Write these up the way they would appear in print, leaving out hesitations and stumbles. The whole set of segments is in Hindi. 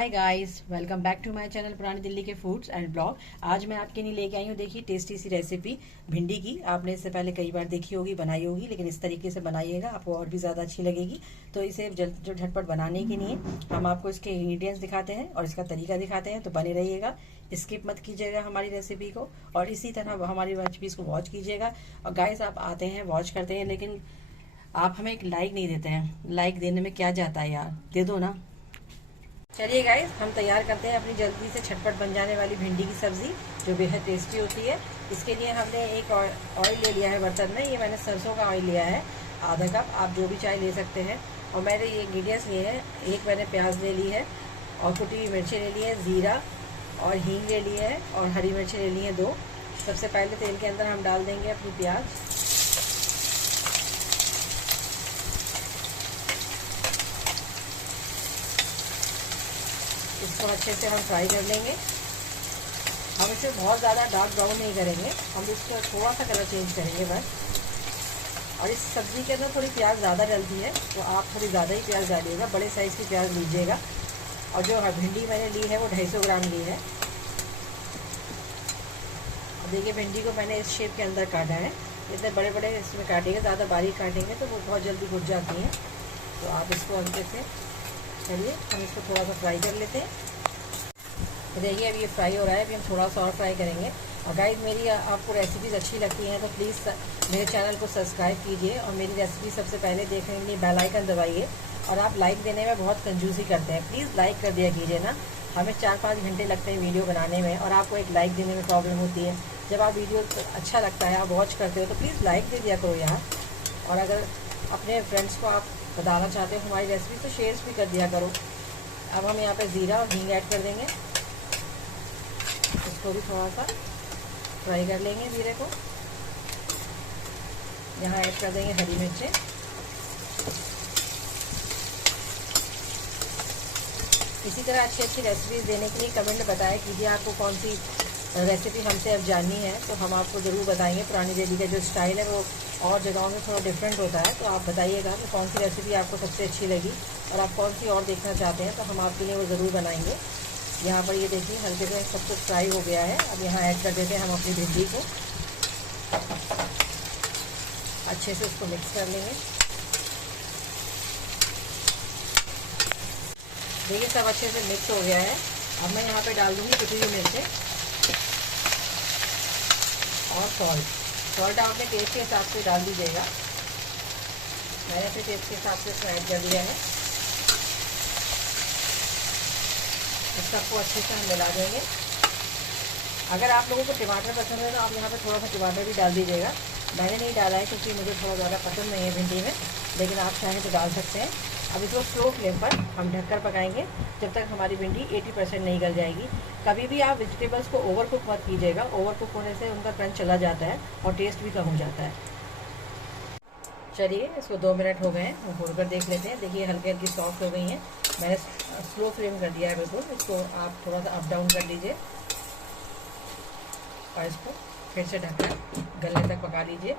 Hi guys, welcome back to my channel पुरानी दिल्ली के फूड्स एंड ब्लॉग। आज मैं आपके लिए लेके आई हूँ, देखिए टेस्टी सी रेसिपी भिंडी की। आपने इससे पहले कई बार देखी होगी, बनाई होगी, लेकिन इस तरीके से बनाइएगा, आपको और भी ज़्यादा अच्छी लगेगी। तो इसे झटपट बनाने के लिए हम आपको इसके इंग्रेडिएंट्स दिखाते हैं और इसका तरीका दिखाते हैं, तो बने रहिएगा, स्किप मत कीजिएगा हमारी रेसिपी को, और इसी तरह हमारी रेसिपीज़ को वॉच कीजिएगा। और गाइस, आप आते हैं, वॉच करते हैं, लेकिन आप हमें एक लाइक नहीं देते हैं। लाइक देने में क्या जाता है यार, दे दो ना। चलिए गाइस, हम तैयार करते हैं अपनी जल्दी से झटपट बन जाने वाली भिंडी की सब्जी, जो बेहद टेस्टी होती है। इसके लिए हमने एक ऑयल ले लिया है बर्तन में। ये मैंने सरसों का ऑयल लिया है, आधा कप। आप जो भी चाय ले सकते हैं। और मैंने ये इंग्रेडिएंट्स लिए हैं, एक मैंने प्याज ले ली है, और कुटी हुई मिर्चें ले ली है, ज़ीरा और हींग ले ली है, और हरी मिर्चें ले ली हैं 2। सबसे पहले तेल के अंदर हम डाल देंगे अपनी प्याज। इसको अच्छे से हम फ्राई कर लेंगे। हम इसे बहुत ज़्यादा डार्क ब्राउन नहीं करेंगे, हम इसको थोड़ा सा कलर चेंज करेंगे बस। और इस सब्ज़ी के अंदर थोड़ी प्याज ज़्यादा डलती है, तो आप थोड़ी ज़्यादा ही प्याज डालिएगा, बड़े साइज़ की प्याज लीजिएगा। और जो भिंडी मैंने ली है वो 250 ग्राम ली है। देखिए, भिंडी को मैंने इस शेप के अंदर काटा है। इतने बड़े बड़े इसमें काटेंगे, ज़्यादा बारीक काटेंगे तो वो बहुत जल्दी घुट जाती हैं। तो आप इसको हल्के से, चलिए हम इसको थोड़ा सा फ्राई कर लेते हैं। तो देखिए, अभी ये फ्राई हो रहा है, अभी हम थोड़ा सा और फ्राई करेंगे। और गाइस, मेरी आपको रेसिपीज़ अच्छी लगती हैं तो प्लीज़ मेरे चैनल को सब्सक्राइब कीजिए, और मेरी रेसिपी सबसे पहले देखने के लिए बेल आइकन दबाइए। और आप लाइक देने में बहुत कंजूसी करते हैं, प्लीज़ लाइक कर दिया कीजिए ना। हमें 4-5 घंटे लगते हैं वीडियो बनाने में, और आपको एक लाइक देने में प्रॉब्लम होती है। जब आप वीडियो अच्छा लगता है, आप वॉच करते हो, तो प्लीज़ लाइक दे दिया करो यार। और अगर अपने फ्रेंड्स को आप बताना चाहते हो हमारी रेसिपी, तो शेयर भी कर दिया करो। अब हम यहाँ पे ज़ीरा और हींग ऐड कर देंगे, इसको भी थोड़ा सा फ्राई कर लेंगे ज़ीरे को। यहाँ ऐड कर देंगे हरी मिर्चें। इसी तरह अच्छी अच्छी रेसिपीज़ देने के लिए कमेंट में बताया कीजिए आपको कौन सी रेसिपी हमसे अब जाननी है, तो हम आपको ज़रूर बताएंगे। पुरानी दिल्ली का जो स्टाइल है वो और जगहों में थोड़ा डिफरेंट होता है, तो आप बताइएगा कि कौन सी रेसिपी आपको सबसे अच्छी लगी, और आप कौन सी और देखना चाहते हैं, तो हम आपके लिए वो ज़रूर बनाएंगे। यहाँ पर ये देखिए, हल्के से सब कुछ फ्राई हो गया है। अब यहाँ ऐड कर देते हैं हम अपनी भिंडी को, अच्छे से उसको मिक्स कर लेंगे। देखिए, सब अच्छे से मिक्स हो गया है। अब मैं यहाँ पे डाल दूँगी कुटी हुई मिर्चें और सॉल्ट आप अपने टेस्ट के हिसाब से डाल दीजिएगा। मैंने अपने टेस्ट के हिसाब से इसमें ऐड कर दिया है। इस सबको अच्छे से हम मिला देंगे। अगर आप लोगों को टमाटर पसंद है तो आप यहाँ पे थोड़ा सा टमाटर भी डाल दीजिएगा। मैंने नहीं डाला है क्योंकि मुझे थोड़ा ज़्यादा पसंद नहीं है भिंडी में, लेकिन आप चाहें तो डाल सकते हैं। अब इसको स्लो फ्लेम पर हम ढककर पकाएंगे जब तक हमारी भिंडी 80% नहीं गल जाएगी। कभी भी आप वेजिटेबल्स को ओवर कुक मत कीजिएगा, ओवर कुक होने से उनका क्रंच चला जाता है और टेस्ट भी कम हो जाता है। चलिए, इसको 2 मिनट हो गए हैं, हम खोल कर देख लेते हैं। देखिए, हल्की हल्की सॉफ्ट हो गई हैं। मैंने स्लो फ्लेम कर दिया है बिल्कुल। इसको आप थोड़ा सा अप डाउन कर लीजिए और इसको फिर से ढककर गलने तक पका लीजिए।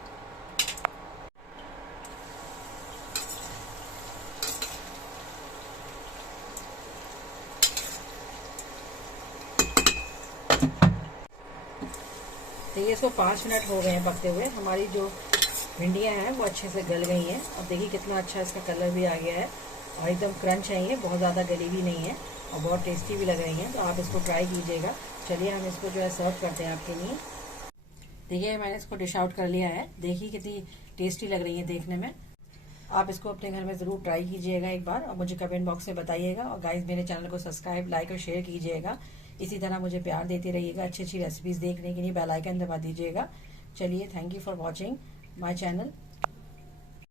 देखिए, इसको 5 मिनट हो गए हैं पकते हुए। हमारी जो भिंडियाँ हैं वो अच्छे से गल गई हैं। अब देखिए कितना अच्छा इसका कलर भी आ गया है, और एकदम क्रंच है, ये बहुत ज़्यादा गली भी नहीं है, और बहुत टेस्टी भी लग रही हैं। तो आप इसको ट्राई कीजिएगा। चलिए, हम इसको जो है सर्व करते हैं आपके लिए। देखिए, मैंने इसको डिश आउट कर लिया है। देखिए कितनी टेस्टी लग रही है देखने में। आप इसको अपने घर में ज़रूर ट्राई कीजिएगा एक बार, और मुझे कमेंट बॉक्स में बताइएगा। और गाइस, मेरे चैनल को सब्सक्राइब, लाइक और शेयर कीजिएगा। इसी तरह मुझे प्यार देते रहिएगा। अच्छी अच्छी रेसिपीज़ देखने के लिए बेल आइकन दबा दीजिएगा। चलिए, thank you for watching my channel.